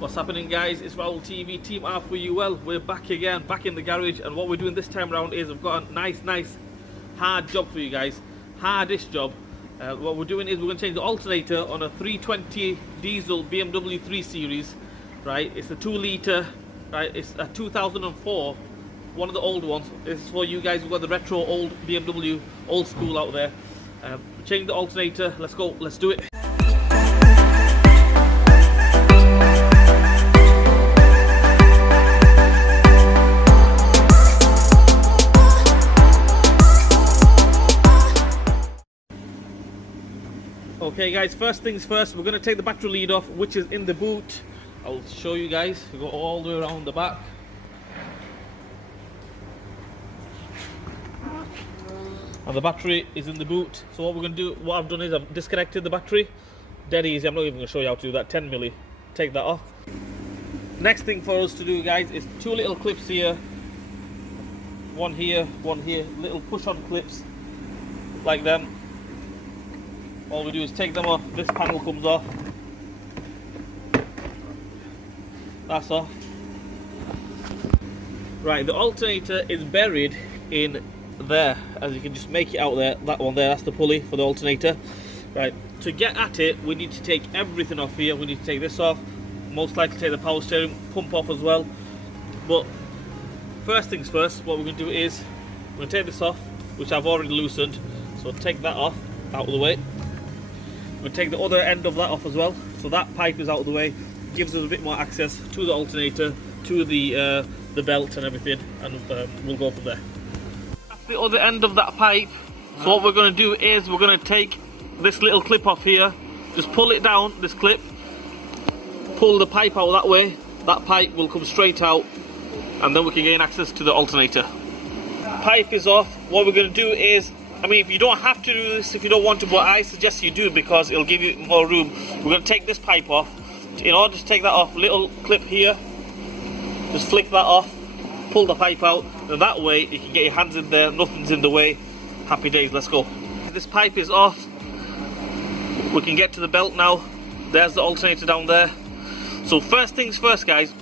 What's happening, guys? It's Raoul TV, Team R for you. Well, we're back again, back in the garage, and what we're doing this time around is we've got a nice hard job for you guys. Hardest job. What we're doing is we're going to change the alternator on a 320 diesel BMW 3 Series, right? It's a 2 litre, right? It's a 2004, one of the old ones. This is for you guys who've got the retro old BMW, old school out there. Change the alternator. Let's go. Let's do it. Okay guys, first things first, we're going to take the battery lead off, which is in the boot. I'll show you guys. We go all the way around the back. And the battery is in the boot. So what we're going to do, what I've done is I've disconnected the battery. Dead easy, I'm not even going to show you how to do that. 10 milli. Take that off. Next thing for us to do, guys, is 2 little clips here. One here, little push-on clips like them. All we do is take them off. This panel comes off. That's off. Right, the alternator is buried in there, as you can just make it out there. That one there, that's the pulley for the alternator. Right, to get at it, we need to take everything off here. We need to take this off, most likely take the power steering pump off as well. But first things first, what we're going to do is we're going to take this off, which I've already loosened. So take that off, out of the way. We'll take the other end of that off as well, so that pipe is out of the way. Gives us a bit more access to the alternator, to the belt and everything, and we'll go from there. That's the other end of that pipe. So what we're going to do is we're going to take this little clip off here, just pull it down, this clip, pull the pipe out that way. That pipe will come straight out, and then we can gain access to the alternator. Pipe is off. What we're going to do is, I mean, if you don't have to do this if you don't want to, but I suggest you do because it'll give you more room. We're going to take this pipe off. In order to take that off, little clip here, just flick that off, pull the pipe out, and that way you can get your hands in there, nothing's in the way. Happy days, let's go. This pipe is off. We can get to the belt now. There's the alternator down there. So first things first, guys,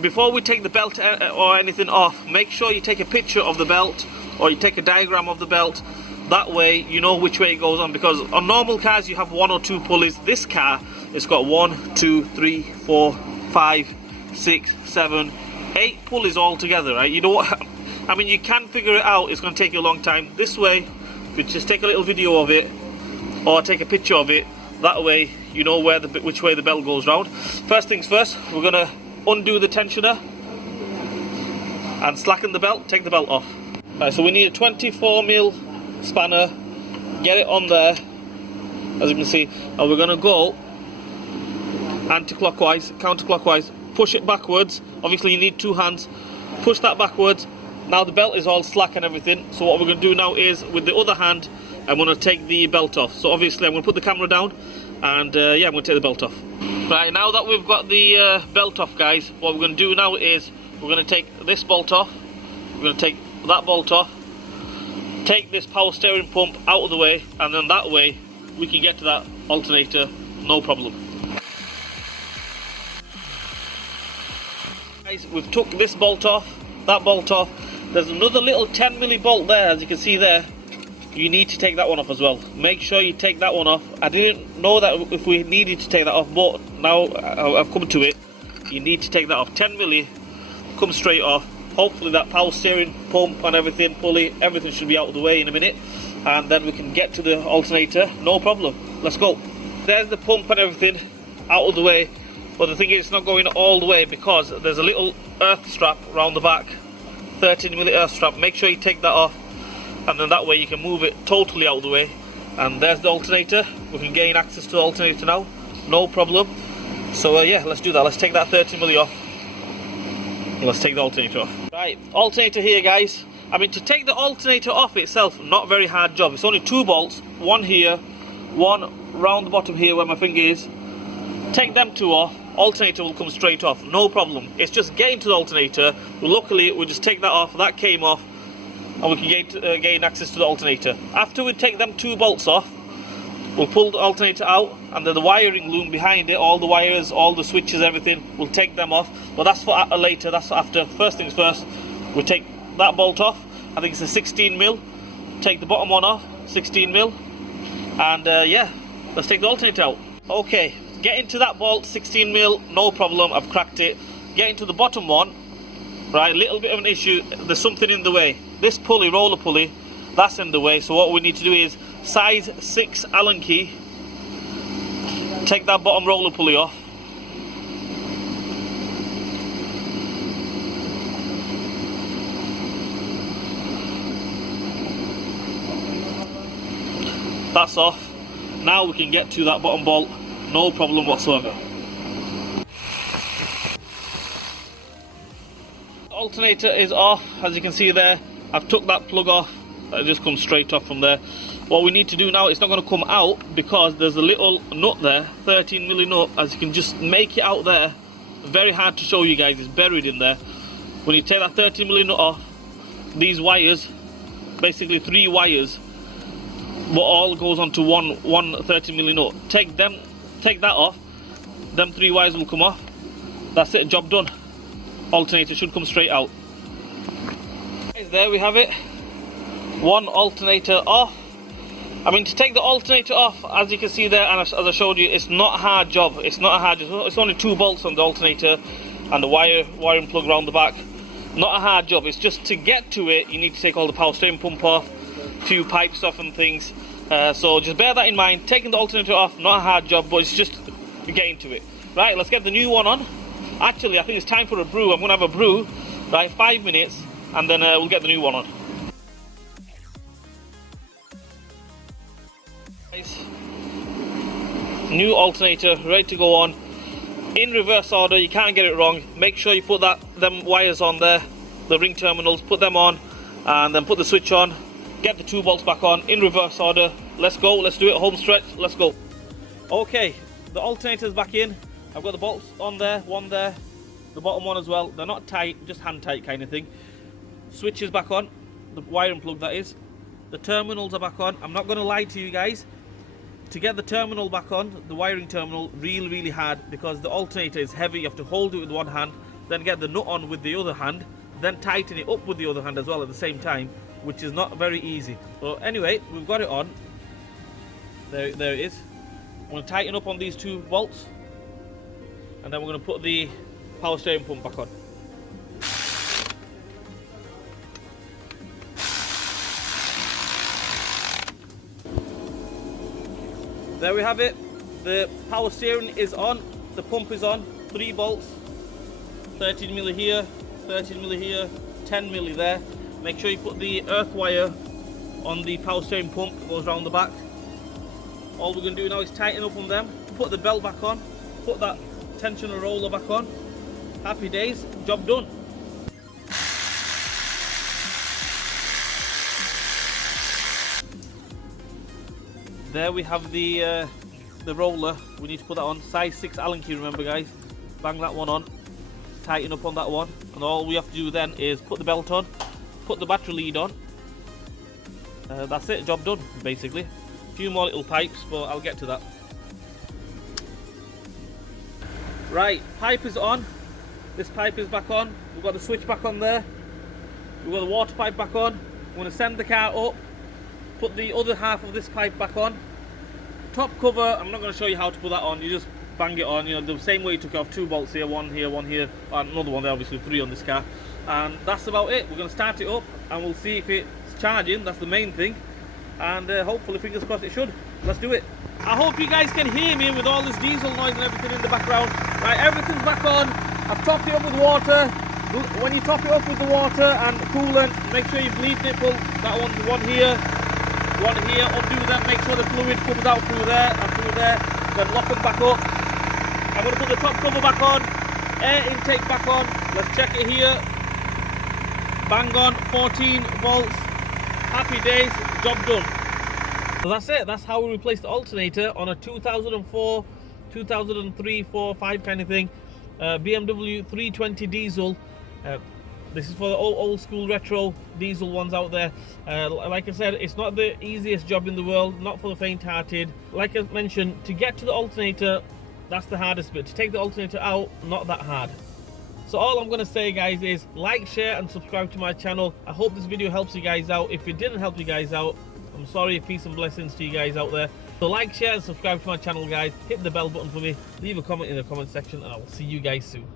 before we take the belt or anything off, make sure you take a picture of the belt, or you take a diagram of the belt. That way you know which way it goes on, because on normal cars you have 1 or 2 pulleys. This car, it's got 1, 2, 3, 4, 5, 6, 7, 8 pulleys all together, right? You know what? I mean, you can figure it out. It's going to take you a long time. This way, you just take a little video of it or take a picture of it. That way you know which way the belt goes round. First things first, we're going to undo the tensioner and slacken the belt. Take the belt off. Right, so we need a 24mm spanner, get it on there, as you can see, and we're going to go anti-clockwise, counterclockwise, push it backwards. Obviously you need 2 hands, push that backwards. Now the belt is all slack and everything, so what we're going to do now is with the other hand I'm going to take the belt off. So obviously I'm going to put the camera down and yeah, I'm going to take the belt off. Right, now that we've got the belt off, guys, what we're going to do now is we're going to take this bolt off, we're going to take that bolt off, take this power steering pump out of the way, and then that way we can get to that alternator no problem. Guys, we've took this bolt off, that bolt off. There's another little 10mm bolt there, as you can see there. You need to take that one off as well. Make sure you take that one off. I didn't know that if we needed to take that off, but now I've come to it. You need to take that off. 10mm comes straight off. Hopefully that power steering pump and everything, pulley, everything should be out of the way in a minute, and then we can get to the alternator, no problem. Let's go. There's the pump and everything out of the way, but the thing is it's not going all the way because there's a little earth strap around the back, 13mm earth strap. Make sure you take that off, and then that way you can move it totally out of the way. And there's the alternator. We can gain access to the alternator now, no problem. So yeah, let's do that. Let's take that 13mm off. Let's take the alternator off. Right, alternator here, guys. I mean, to take the alternator off itself, not very hard job. It's only 2 bolts, one here, one round the bottom here where my finger is. Take them 2 off, alternator will come straight off, no problem. It's just getting to the alternator. Luckily, we just take that off, that came off, and we can gain access to the alternator. After we take them 2 bolts off, We'll pull the alternator out, and then the wiring loom behind it, all the wires, all the switches, everything, we'll take them off. But that's for later, that's after. First things first, we take that bolt off. I think it's a 16mm. Take the bottom one off, 16mm. And yeah, let's take the alternator out. Okay, get into that bolt, 16mm, no problem, I've cracked it. Get into the bottom one, right, little bit of an issue, there's something in the way. This pulley, roller pulley, that's in the way. So what we need to do is size 6 Allen key, take that bottom roller pulley off. That's off. Now we can get to that bottom bolt, no problem whatsoever. The alternator is off, as you can see there. I've took that plug off, that just comes straight off from there. What we need to do now, it's not going to come out because there's a little nut there, 13mm nut, as you can just make it out there. Very hard to show you guys, it's buried in there. When you take that 13mm nut off, these wires, basically 3 wires, what all goes onto one 13mm nut. Take that off, them 3 wires will come off. That's it, job done. Alternator should come straight out. There we have it, one alternator off. I mean, to take the alternator off, as you can see there, and as I showed you, it's not a hard job. It's not a hard job. It's only 2 bolts on the alternator and the wiring plug around the back. Not a hard job. It's just to get to it, you need to take all the power steering pump off, a few pipes off and things. So just bear that in mind. Taking the alternator off, not a hard job, but it's just getting to it. Right, let's get the new one on. Actually, I think it's time for a brew. I'm going to have a brew, right, 5 minutes, and then we'll get the new one on. New alternator ready to go on in reverse order. You can't get it wrong. Make sure you put them wires on there, the ring terminals, put them on, and then put the switch on. Get the 2 bolts back on in reverse order. Let's go, let's do it, home stretch, let's go. Okay, the alternator's back in. I've got the bolts on there, one there, the bottom one as well. They're not tight, just hand tight kind of thing. Switch is back on, the wiring plug that is. The terminals are back on. I'm not going to lie to you guys. To get the terminal back on, the wiring terminal, really hard, because the alternator is heavy. You have to hold it with one hand, then get the nut on with the other hand, then tighten it up with the other hand as well at the same time, which is not very easy. So anyway, we've got it on. There it is. I'm going to tighten up on these 2 bolts, and then we're going to put the power steering pump back on. There we have it. The power steering is on, the pump is on, 3 bolts, 13mm here, 13mm here, 10mm there. Make sure you put the earth wire on the power steering pump, it goes around the back. All we're going to do now is tighten up on them, put the belt back on, put that tensioner roller back on. Happy days, job done. There we have the roller. We need to put that on, size 6 Allen key, remember guys. Bang that one on, tighten up on that one, and all we have to do then is put the belt on, put the battery lead on. That's it, job done basically. A few more little pipes, but I'll get to that. Right, pipe is on. This pipe is back on. We've got the switch back on there. We've got the water pipe back on. I'm going to send the car up, put the other half of this pipe back on. Top cover, I'm not going to show you how to put that on. You just bang it on, you know, the same way you took off. 2 bolts here, one here, and another one there, obviously 3 on this car. And that's about it. We're going to start it up and we'll see if it's charging. That's the main thing. And hopefully, fingers crossed, it should. Let's do it. I hope you guys can hear me with all this diesel noise and everything in the background. Right, everything's back on. I've topped it up with water. When you top it up with the water and coolant, make sure you've bleeped it. Pull that one here, undo that, make sure the fluid comes out through there and through there, then lock them back up. I'm going to put the top cover back on, air intake back on. Let's check it here. Bang on, 14 volts. Happy days, job done. So that's it, that's how we replace the alternator on a 2004, 2003, 4, 5 kind of thing. BMW 320 diesel. This is for the old school retro diesel ones out there. Like I said, it's not the easiest job in the world, not for the faint-hearted. Like I mentioned, to get to the alternator, that's the hardest bit. To take the alternator out, not that hard. So all I'm going to say, guys, is like, share and subscribe to my channel. I hope this video helps you guys out. If it didn't help you guys out, I'm sorry. Peace and blessings to you guys out there. So like, share and subscribe to my channel, guys. Hit the bell button for me. Leave a comment in the comment section and I will see you guys soon.